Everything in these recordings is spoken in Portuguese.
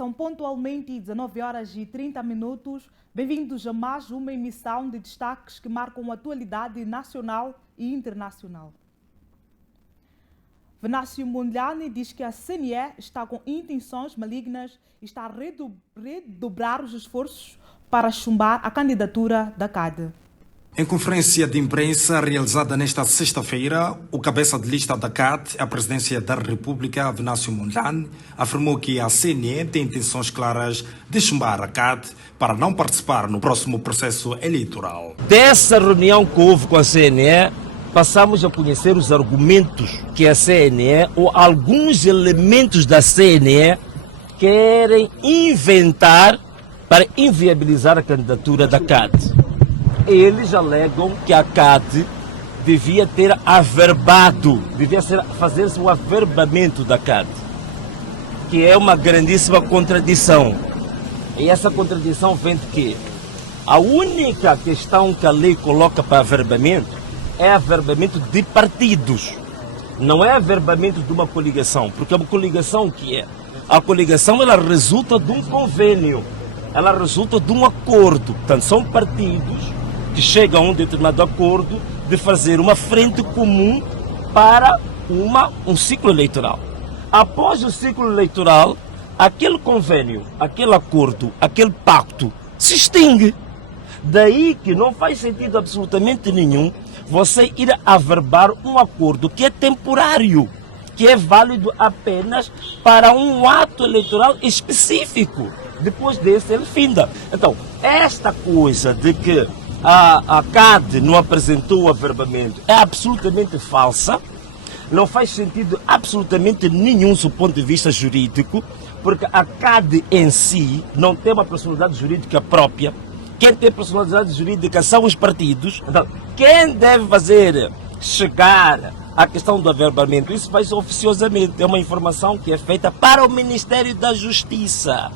São pontualmente 19 horas e 30 minutos. Bem-vindos a mais uma emissão de destaques que marcam a atualidade nacional e internacional. Venâncio Mondlane diz que a CNE está com intenções malignas e está a redobrar os esforços para chumbar a candidatura da CAD. Em conferência de imprensa realizada nesta sexta-feira, o cabeça de lista da CAD, a presidência da República, Venâncio Mondlane, afirmou que a CNE tem intenções claras de chumbar a CAD para não participar no próximo processo eleitoral. Dessa reunião que houve com a CNE, passamos a conhecer os argumentos que a CNE ou alguns elementos da CNE querem inventar para inviabilizar a candidatura da CAD. Eles alegam que a CAD devia ter averbado, fazer-se o averbamento da CAD, que é uma grandíssima contradição. E essa contradição vem de quê? A única questão que a lei coloca para averbamento é averbamento de partidos, não é averbamento de uma coligação, porque uma coligação o que é? A coligação ela resulta de um convênio, ela resulta de um acordo, portanto são partidos que chegam a um determinado acordo de fazer uma frente comum para um ciclo eleitoral. Após o ciclo eleitoral, aquele convênio, aquele acordo, aquele pacto se extingue. Daí que não faz sentido absolutamente nenhum você ir averbar um acordo que é temporário, que é válido apenas para um ato eleitoral específico. Depois desse ele finda. Então, esta coisa de que a CAD não apresentou o averbamento é absolutamente falsa, não faz sentido absolutamente nenhum do ponto de vista jurídico, porque a CAD em si não tem uma personalidade jurídica própria. Quem tem personalidade jurídica são os partidos. Então, quem deve fazer chegar a questão do averbamento, isso vai ser oficiosamente, é uma informação que é feita para o Ministério da Justiça.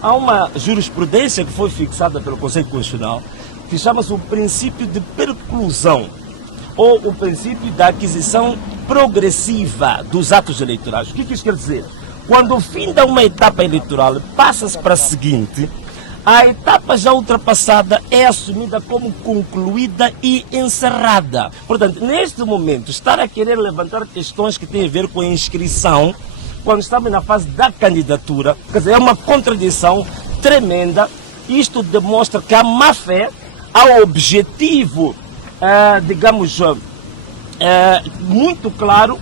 Há uma jurisprudência que foi fixada pelo Conselho Constitucional que chama-se o princípio de preclusão ou o princípio da aquisição progressiva dos atos eleitorais. O que isso quer dizer? Quando finda uma etapa eleitoral, passa-se para a seguinte, a etapa já ultrapassada é assumida como concluída e encerrada. Portanto, neste momento, estar a querer levantar questões que têm a ver com a inscrição, quando estamos na fase da candidatura, quer dizer, é uma contradição tremenda. Isto demonstra que há má fé, há objetivo, muito claro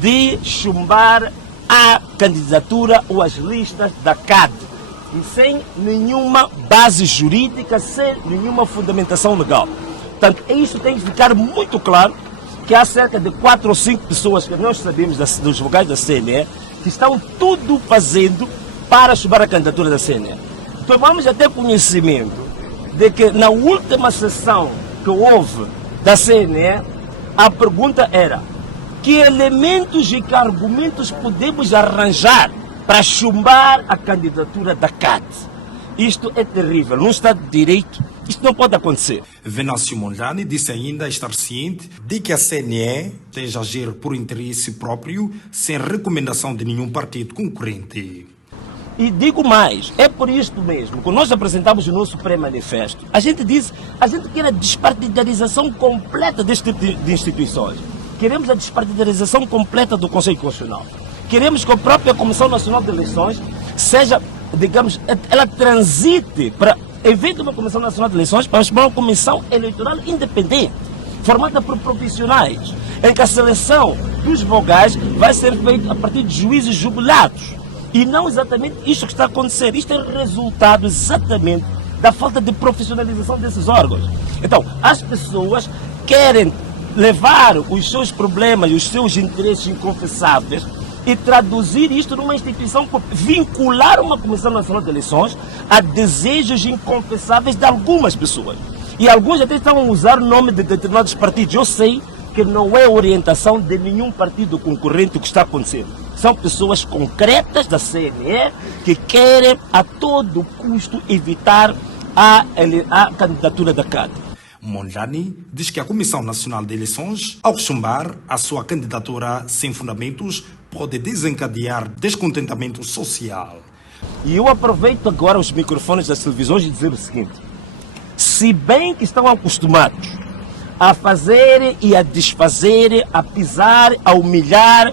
de chumbar a candidatura ou as listas da CAD, e sem nenhuma base jurídica, sem nenhuma fundamentação legal. Portanto, isso tem que ficar muito claro, que há cerca de 4 ou 5 pessoas que nós sabemos dos vogais da CNE que estão tudo fazendo para chumbar a candidatura da CNE. Então vamos a ter conhecimento de que na última sessão que houve da CNE, a pergunta era: que elementos e que argumentos podemos arranjar para chumbar a candidatura da CAD? Isto é terrível. Num Estado de Direito, isto não pode acontecer. Venâncio Mondlane disse ainda estar ciente de que a CNE esteja a agir por interesse próprio, sem recomendação de nenhum partido concorrente. E digo mais, é por isto mesmo, quando nós apresentamos o nosso pré-manifesto, a gente quer a despartidarização completa deste tipo de instituições. Queremos a despartidarização completa do Conselho Constitucional. Queremos que a própria Comissão Nacional de Eleições seja, digamos, ela transite para, em vez de uma Comissão Nacional de Eleições, para uma comissão eleitoral independente, formada por profissionais, em que a seleção dos vogais vai ser feita a partir de juízes jubilados. E não exatamente isto que está a acontecer. Isto é resultado exatamente da falta de profissionalização desses órgãos. Então, as pessoas querem levar os seus problemas, os seus interesses inconfessáveis e traduzir isto numa instituição, vincular uma Comissão Nacional de Eleições a desejos inconfessáveis de algumas pessoas. E alguns até estão a usar o nome de determinados partidos. Eu sei que não é orientação de nenhum partido concorrente o que está acontecendo. São pessoas concretas da CNE que querem a todo custo evitar a candidatura da CAD. Mondlane diz que a Comissão Nacional de Eleições, ao chumbar a sua candidatura sem fundamentos, pode desencadear descontentamento social. E eu aproveito agora os microfones das televisões e dizer o seguinte: se bem que estão acostumados a fazer e a desfazer, a pisar, a humilhar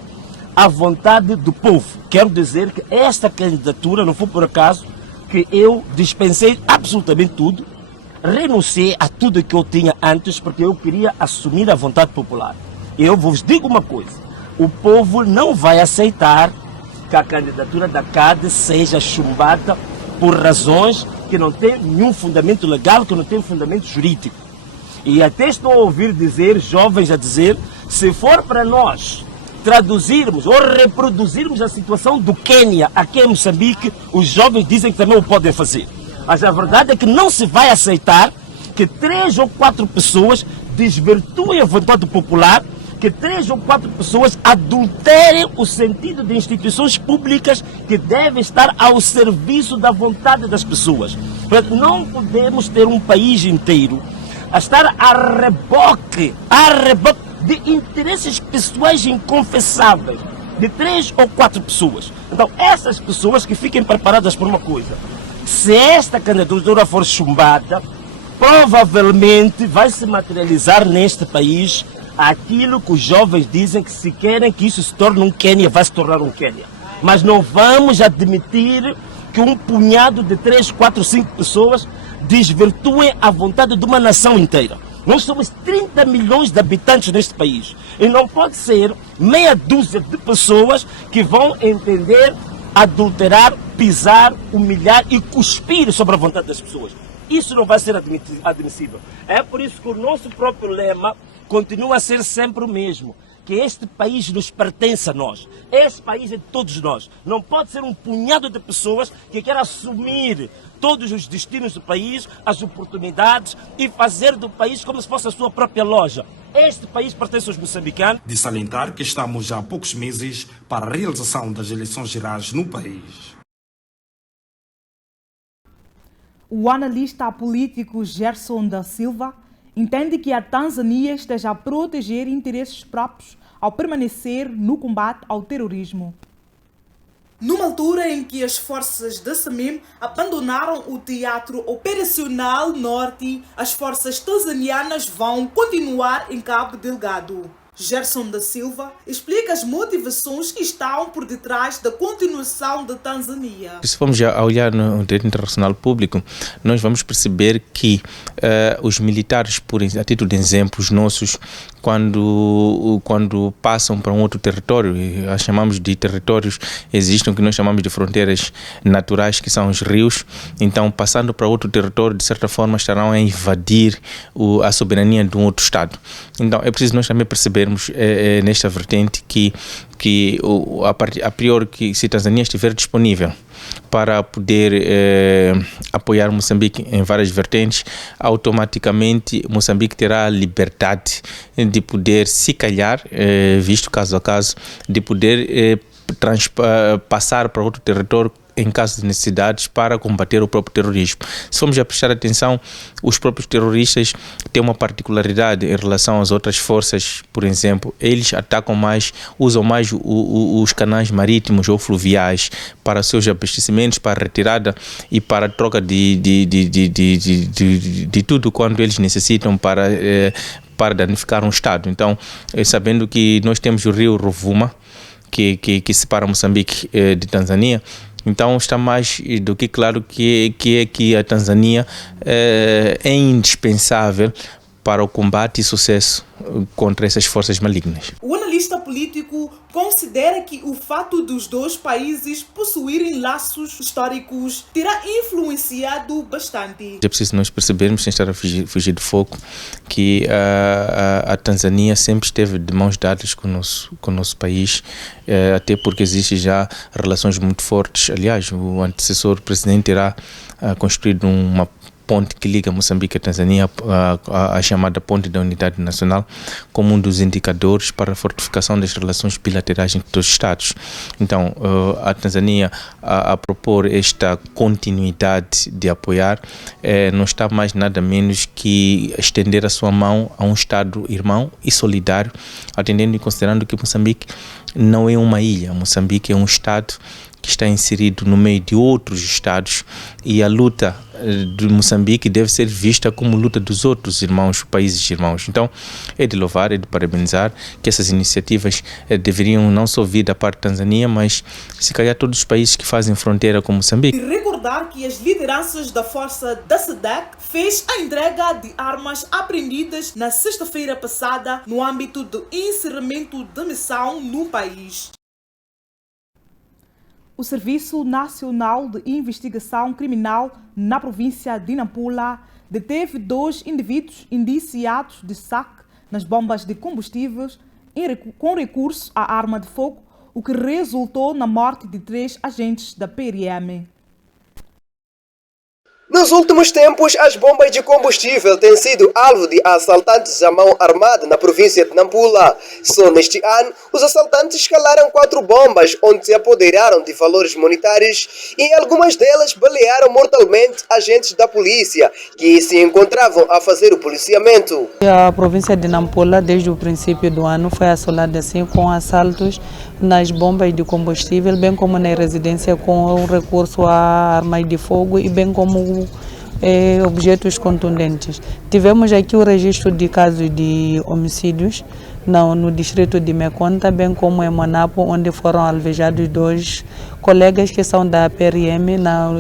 a vontade do povo, quero dizer que esta candidatura não foi por acaso que eu dispensei absolutamente tudo, renunciei a tudo que eu tinha antes, porque eu queria assumir a vontade popular. E eu vos digo uma coisa: o povo não vai aceitar que a candidatura da CAD seja chumbada por razões que não têm nenhum fundamento legal, que não têm fundamento jurídico. E até estou a ouvir dizer, jovens a dizer, se for para nós traduzirmos ou reproduzirmos a situação do Quênia aqui em Moçambique, os jovens dizem que também o podem fazer. Mas a verdade é que não se vai aceitar que 3 ou 4 pessoas desvirtuem a vontade popular, que 3 ou 4 pessoas adulterem o sentido de instituições públicas que devem estar ao serviço da vontade das pessoas. Não podemos ter um país inteiro a estar a reboque de interesses pessoais inconfessáveis de 3 ou 4 pessoas. Então, essas pessoas que fiquem preparadas por uma coisa: se esta candidatura for chumbada, provavelmente vai se materializar neste país aquilo que os jovens dizem, que se querem que isso se torne um Quênia, vai se tornar um Quênia. Mas não vamos admitir que um punhado de 3, 4, 5 pessoas desvirtuem a vontade de uma nação inteira. Nós somos 30 milhões de habitantes neste país. E não pode ser meia dúzia de pessoas que vão entender, adulterar, pisar, humilhar e cuspir sobre a vontade das pessoas. Isso não vai ser admissível. É por isso que o nosso próprio lema continua a ser sempre o mesmo: que este país nos pertence a nós. Este país é de todos nós. Não pode ser um punhado de pessoas que querem assumir todos os destinos do país, as oportunidades e fazer do país como se fosse a sua própria loja. Este país pertence aos moçambicanos. De salientar que estamos já há poucos meses para a realização das eleições gerais no país. O analista político Gerson da Silva entende que a Tanzânia esteja a proteger interesses próprios ao permanecer no combate ao terrorismo. Numa altura em que as forças da SAMIM abandonaram o Teatro Operacional Norte, as forças tanzanianas vão continuar em Cabo Delgado. Gerson da Silva explica as motivações que estão por detrás da continuação da Tanzânia. Se formos a olhar no direito internacional público, nós vamos perceber que os militares, a título de exemplos nossos, quando passam para um outro território, e chamamos de territórios, existem o que nós chamamos de fronteiras naturais, que são os rios. Então, passando para outro território, de certa forma, estarão a invadir a soberania de um outro Estado. Então, é preciso nós também percebermos nesta vertente que a priori, que se a Tanzânia estiver disponível para poder apoiar Moçambique em várias vertentes, automaticamente Moçambique terá a liberdade de poder, se calhar, visto caso a caso, de poder passar para outro território em caso de necessidades para combater o próprio terrorismo. Se formos a prestar atenção, os próprios terroristas têm uma particularidade em relação às outras forças. Por exemplo, eles usam mais os canais marítimos ou fluviais para seus abastecimentos, para retirada e para troca de tudo quanto eles necessitam para danificar um Estado. Então, sabendo que nós temos o rio Rovuma, que separa Moçambique de Tanzânia, então está mais do que claro que a Tanzânia é indispensável para o combate e sucesso contra essas forças malignas. O analista político considera que o fato dos dois países possuírem laços históricos terá influenciado bastante. É preciso nós percebermos, sem estar a fugir de foco, que a Tanzânia sempre esteve de mãos dadas com o nosso país, até porque existem já relações muito fortes. Aliás, o antecessor presidente terá construído uma ponte que liga Moçambique a Tanzânia, a chamada Ponte da Unidade Nacional, como um dos indicadores para a fortificação das relações bilaterais entre os Estados. Então, a Tanzânia, a propor esta continuidade de apoiar, não está mais nada menos que estender a sua mão a um Estado irmão e solidário, atendendo e considerando que Moçambique não é uma ilha. Moçambique é um Estado que está inserido no meio de outros estados, e a luta de Moçambique deve ser vista como luta dos outros irmãos, países irmãos. Então, é de louvar, é de parabenizar que essas iniciativas deveriam não só vir da parte da Tanzânia, mas se calhar todos os países que fazem fronteira com Moçambique. E recordar que as lideranças da força da SEDEC fez a entrega de armas apreendidas na sexta-feira passada no âmbito do encerramento da missão no país. O Serviço Nacional de Investigação Criminal na província de Nampula deteve 2 indivíduos indiciados de saque nas bombas de combustíveis com recurso à arma de fogo, o que resultou na morte de 3 agentes da PRM. Nos últimos tempos, as bombas de combustível têm sido alvo de assaltantes à mão armada na província de Nampula. Só neste ano, os assaltantes escalaram 4 bombas, onde se apoderaram de valores monetários e em algumas delas balearam mortalmente agentes da polícia, que se encontravam a fazer o policiamento. A província de Nampula, desde o princípio do ano, foi assolada assim com assaltos nas bombas de combustível, bem como na residência com recurso a armas de fogo e bem como objetos contundentes. Tivemos aqui o registro de casos de homicídios no distrito de Meconta, bem como em Monapo, onde foram alvejados 2 colegas que são da PRM,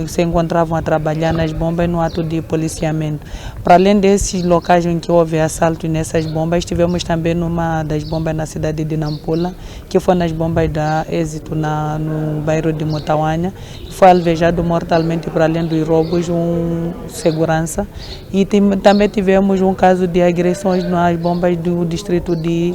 se encontravam a trabalhar nas bombas no ato de policiamento. Para além desses locais em que houve assalto nessas bombas, tivemos também numa das bombas na cidade de Nampula, que foi nas bombas da Êxito, no bairro de Mutauanha, que foi alvejado mortalmente, para além dos roubos, um segurança. E também tivemos um caso de agressões nas bombas do distrito de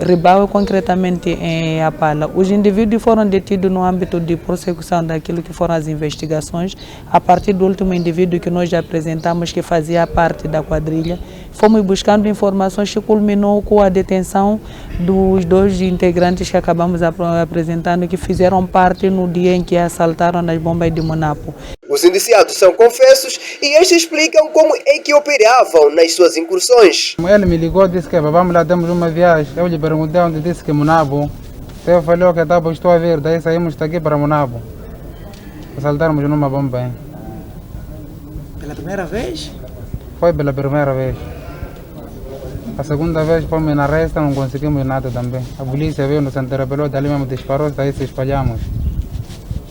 Ribau, concretamente em Apala. Os indivíduos foram detidos no âmbito de prossecução daquilo que foram as investigações, a partir do último indivíduo que nós já apresentamos, que fazia parte da quadrilha. Fomos buscando informações que culminou com a detenção dos 2 integrantes que acabamos apresentando, que fizeram parte no dia em que assaltaram nas bombas de Monapo. Os indiciados são confessos e estes explicam como é que operavam nas suas incursões. Ele me ligou, disse que vamos lá, temos uma viagem. Eu lhe perguntei onde, disse que Monapo. Eu falei que estou a ver, daí saímos daqui para Monapo. Assaltarmos numa bomba. Hein? Pela primeira vez? Foi pela primeira vez. A segunda vez fomos na resta, não conseguimos nada também. A polícia veio, nos interpelou, dali mesmo disparou, daí se espalhamos.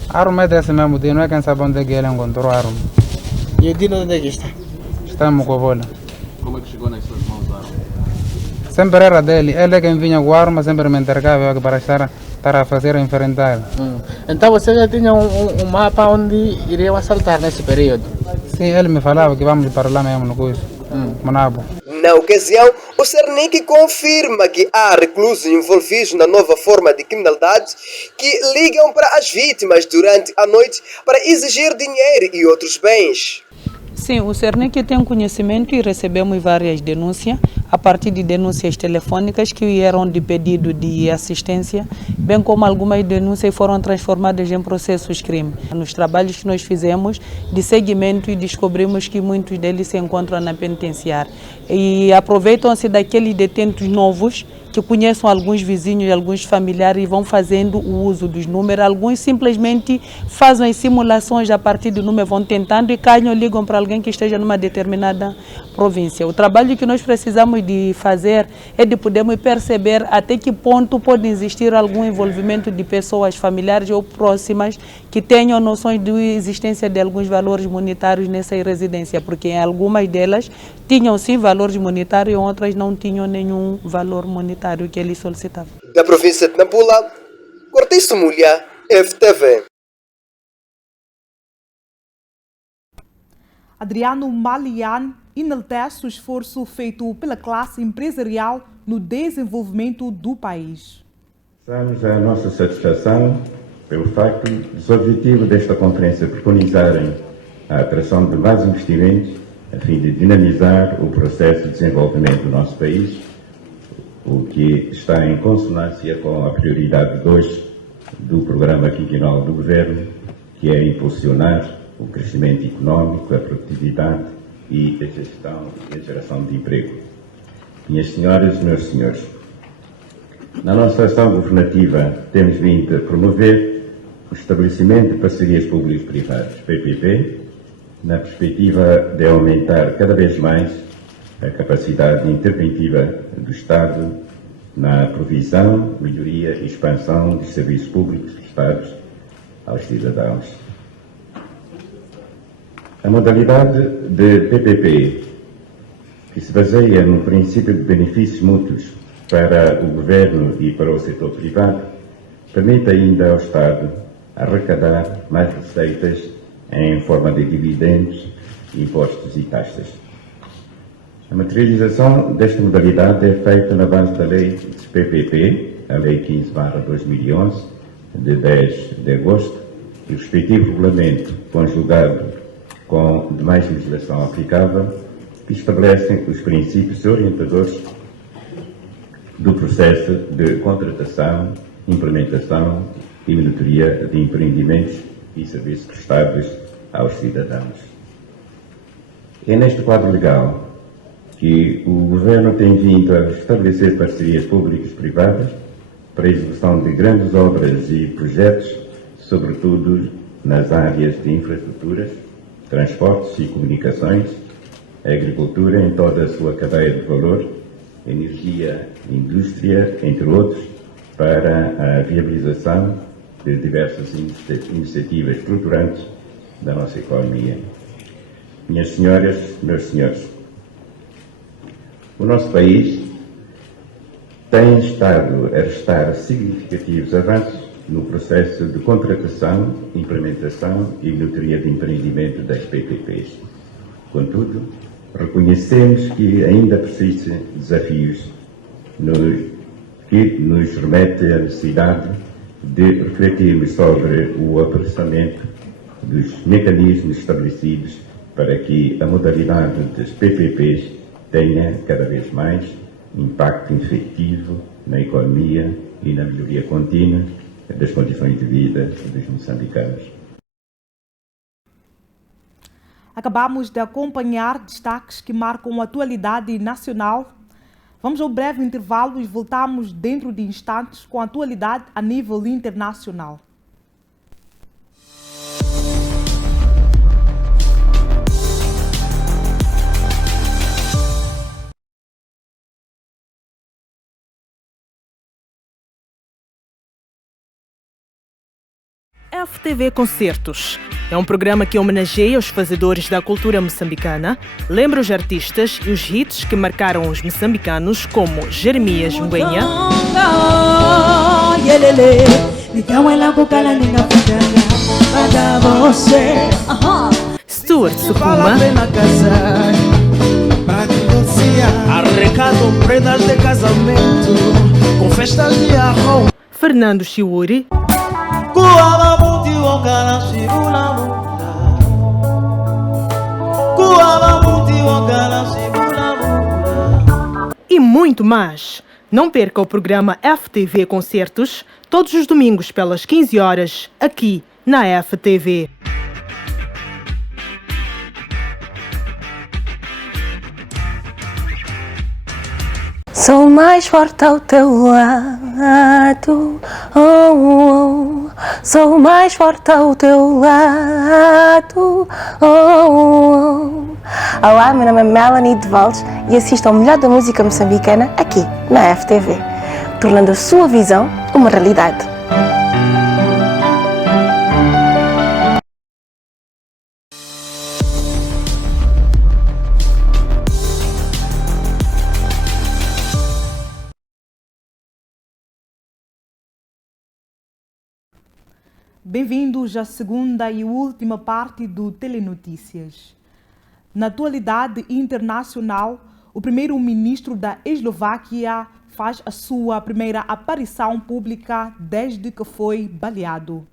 A arma é desse mesmo dia, não é quem sabe onde é que ele encontrou a arma. E o Dino onde é que está? Está em Mocobola. Como é que chegou nas suas mãos a arma? Sempre era dele, ele é quem vinha com a arma, sempre me entregava para estar a fazer a enfrentar. Então você já tinha um mapa onde iriam assaltar nesse período? Sim, ele me falava que vamos para lá mesmo no curso, Monapo. Na ocasião, o Cernic confirma que há reclusos envolvidos na nova forma de criminalidade que ligam para as vítimas durante a noite para exigir dinheiro e outros bens. Sim, o Cernic tem conhecimento e recebemos várias denúncias, a partir de denúncias telefônicas que eram de pedido de assistência, bem como algumas denúncias foram transformadas em processos crime. Nos trabalhos que nós fizemos de seguimento, e descobrimos que muitos deles se encontram na penitenciária e aproveitam-se daqueles detentos novos que conheçam alguns vizinhos, alguns familiares, e vão fazendo o uso dos números. Alguns simplesmente fazem simulações a partir do número, vão tentando e calham, ligam para alguém que esteja numa determinada província. O trabalho que nós precisamos de fazer é de podermos perceber até que ponto pode existir algum envolvimento de pessoas familiares ou próximas que tenham noções de existência de alguns valores monetários nessa residência, porque em algumas delas tinham sim valores monetários e outras não tinham nenhum valor monetário que ele solicitava. Da província de Nampula, Cortez Mulher, FTV. Adriano Malian enaltece o esforço feito pela classe empresarial no desenvolvimento do país. Expressamos a nossa satisfação pelo facto dos objetivos desta conferência preconizarem a atração de vários investimentos a fim de dinamizar o processo de desenvolvimento do nosso país, o que está em consonância com a prioridade 2 do Programa Quinquenal do Governo, que é impulsionar o crescimento económico, a produtividade e a gestão e a geração de emprego. Minhas senhoras e meus senhores, na nossa ação governativa temos vindo a promover o estabelecimento de parcerias públicas-privadas, PPP, na perspectiva de aumentar cada vez mais a capacidade interventiva do Estado na provisão, melhoria e expansão dos serviços públicos prestados aos cidadãos. A modalidade de PPP, que se baseia no princípio de benefícios mútuos para o governo e para o setor privado, permite ainda ao Estado arrecadar mais receitas em forma de dividendos, impostos e taxas. A materialização desta modalidade é feita na base da Lei de PPP, a Lei 15/2011, de 10 de agosto, e o respectivo regulamento, conjugado com demais legislação aplicável, que estabelecem os princípios orientadores do processo de contratação, implementação e monitoria de empreendimentos e serviços prestados aos cidadãos. É neste quadro legal que o Governo tem vindo a estabelecer parcerias públicas-privadas para a execução de grandes obras e projetos, sobretudo nas áreas de infraestruturas, transportes e comunicações, agricultura em toda a sua cadeia de valor, energia, indústria, entre outros, para a viabilização de diversas iniciativas estruturantes da nossa economia. Minhas senhoras, meus senhores, o nosso país tem estado a restar significativos avanços no processo de contratação, implementação e monitoria de empreendimento das PPPs. Contudo, reconhecemos que ainda persistem desafios que nos remete à necessidade de refletirmos sobre o aperfeiçoamento dos mecanismos estabelecidos para que a modalidade das PPPs tenha cada vez mais impacto efetivo na economia e na melhoria contínua das condições de vida dos moçambicanos. Acabamos de acompanhar destaques que marcam a atualidade nacional. Vamos a um breve intervalo e voltamos dentro de instantes com a atualidade a nível internacional. FTV Concertos é um programa que homenageia os fazedores da cultura moçambicana, lembra os artistas e os hits que marcaram os moçambicanos, como Jeremias Mbenha, Stuart Sukuma, arrecado prendas de casamento com festas de arroz, Fernando Chiuri, e muito mais. Não perca o programa FTV Concertos todos os domingos pelas 15 horas aqui na FTV. Sou mais forte ao teu lado, oh, oh. Sou mais forte ao teu lado, oh, oh. Olá, meu nome é Melanie de Valdes e assisto ao melhor da música moçambicana aqui na FTV, tornando a sua visão uma realidade. Bem-vindos à segunda e última parte do Telenotícias. Na atualidade internacional, o primeiro-ministro da Eslováquia faz a sua primeira aparição pública desde que foi baleado.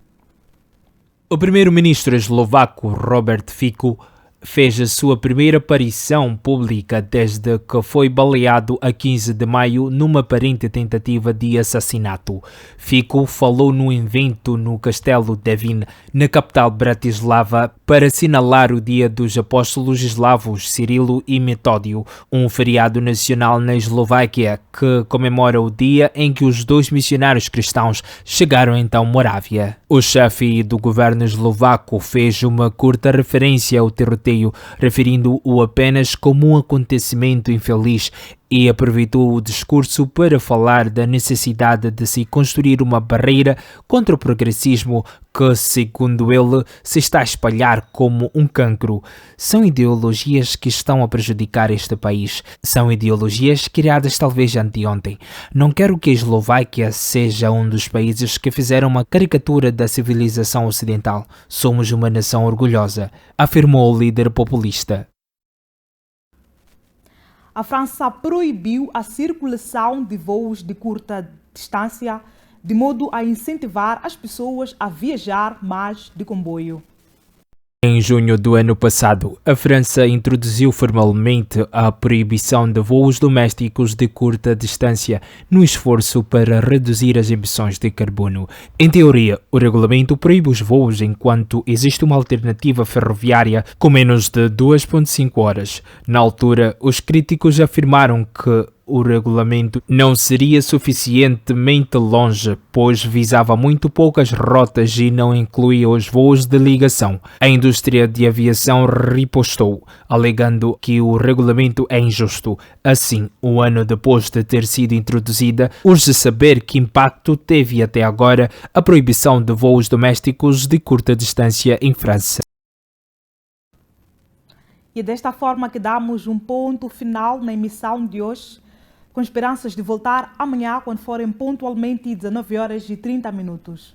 O primeiro-ministro eslovaco Robert Fico fez a sua primeira aparição pública desde que foi baleado a 15 de maio numa aparente tentativa de assassinato. Fico falou num evento no Castelo Devin, na capital Bratislava, para assinalar o Dia dos Apóstolos Eslavos Cirilo e Metódio, um feriado nacional na Eslováquia que comemora o dia em que os dois missionários cristãos chegaram então à Morávia. O chefe do governo eslovaco fez uma curta referência ao tiroteio, referindo-o apenas como um acontecimento infeliz, e aproveitou o discurso para falar da necessidade de se construir uma barreira contra o progressismo que, segundo ele, se está a espalhar como um cancro. São ideologias que estão a prejudicar este país. São ideologias criadas talvez anteontem. Não quero que a Eslováquia seja um dos países que fizeram uma caricatura da civilização ocidental. Somos uma nação orgulhosa, afirmou o líder populista. A França proibiu a circulação de voos de curta distância, de modo a incentivar as pessoas a viajar mais de comboio. Em junho do ano passado, a França introduziu formalmente a proibição de voos domésticos de curta distância, no esforço para reduzir as emissões de carbono. Em teoria, o regulamento proíbe os voos enquanto existe uma alternativa ferroviária com menos de 2,5 horas. Na altura, os críticos afirmaram que o regulamento não seria suficientemente longe, pois visava muito poucas rotas e não incluía os voos de ligação. A indústria de aviação ripostou, alegando que o regulamento é injusto. Assim, um ano depois de ter sido introduzida, urge saber que impacto teve até agora a proibição de voos domésticos de curta distância em França. E é desta forma que damos um ponto final na emissão de hoje, com esperanças de voltar amanhã quando forem pontualmente 19h30.